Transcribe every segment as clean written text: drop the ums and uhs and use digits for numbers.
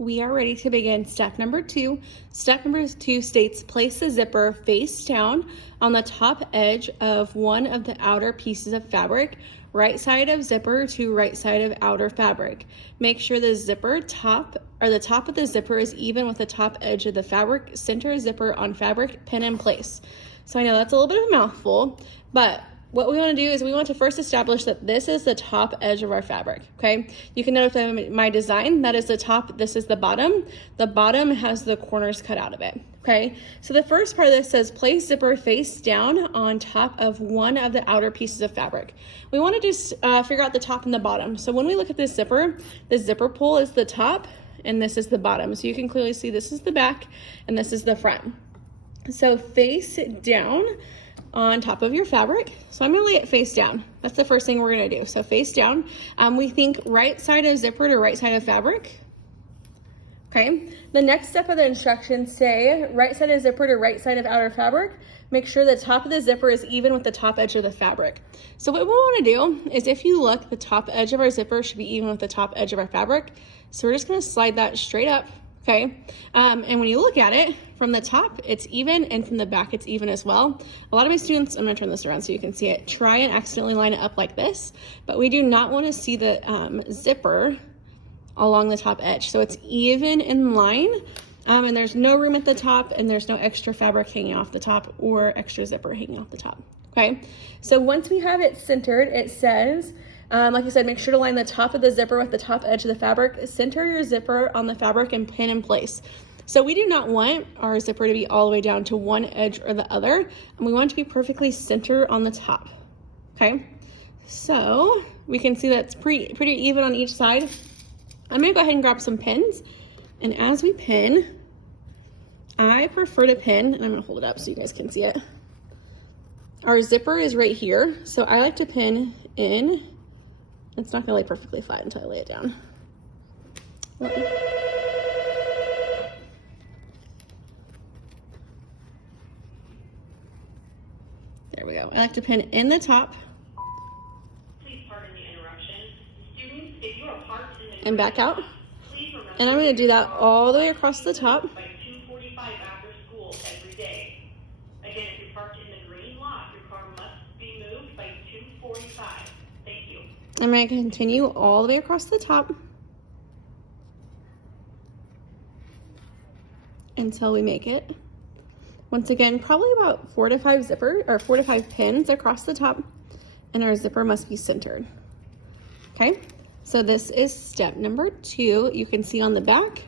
We are ready to begin step number 2. Step number 2 states place the zipper face down on the top edge of one of the outer pieces of fabric, right side of zipper to right side of outer fabric. Make sure the zipper top the top of the zipper is even with the top edge of the fabric. Center zipper on fabric, pin in place. So I know that's a little bit of a mouthful, but what we want to do is we want to first establish that this is the top edge of our fabric, okay? You can notice that my design, that is the top, this is the bottom. The bottom has the corners cut out of it, okay? So the first part of this says place zipper face down on top of one of the outer pieces of fabric. We want to just figure out the top and the bottom. So when we look at this zipper, the zipper pull is the top and this is the bottom. So you can clearly see this is the back and this is the front. So face down on top of your fabric. So I'm gonna lay it face down. That's the first thing we're gonna do. So face down. We think right side of zipper to right side of fabric. Okay. The next step of the instructions say right side of zipper to right side of outer fabric. Make sure the top of the zipper is even with the top edge of the fabric. So what we wanna do is if you look, the top edge of our zipper should be even with the top edge of our fabric. So we're just gonna slide that straight up. Okay, and when you look at it, from the top, it's even, and from the back, it's even as well. A lot of my students, I'm gonna turn this around so you can see it, try and accidentally line it up like this, but we do not wanna see the zipper along the top edge. So it's even in line, and there's no room at the top, and there's no extra fabric hanging off the top or extra zipper hanging off the top, okay? So once we have it centered, it says, like I said, make sure to line the top of the zipper with the top edge of the fabric. Center your zipper on the fabric and pin in place. So we do not want our zipper to be all the way down to one edge or the other, and we want it to be perfectly center on the top, okay? So we can see that's pretty even on each side. I'm gonna go ahead and grab some pins, and as we pin, I prefer to pin, and I'm gonna hold it up so you guys can see it. Our zipper is right here, so I like to pin in. It's not gonna lay perfectly flat until I lay it down. There we go. I like to pin in the top. Please pardon the interruption. Students, if you are parked in the and back out. please remember And I'm gonna do that all the way across the top. by 2:45 after school every day. Again, if you're parked in the green lot, your car must be moved by 2:45. Thank you. I'm going to continue all the way across the top until we make it. Once again, probably about 4 to 5 pins across the top, and our zipper must be centered. Okay, so this is step number 2. You can see on the back,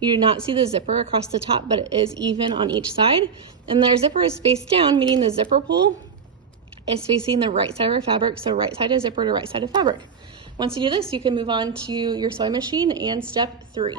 you do not see the zipper across the top, but it is even on each side. And their zipper is face down, meaning the zipper pull is facing the right side of our fabric, so right side of zipper to right side of fabric. Once you do this, you can move on to your sewing machine and step 3.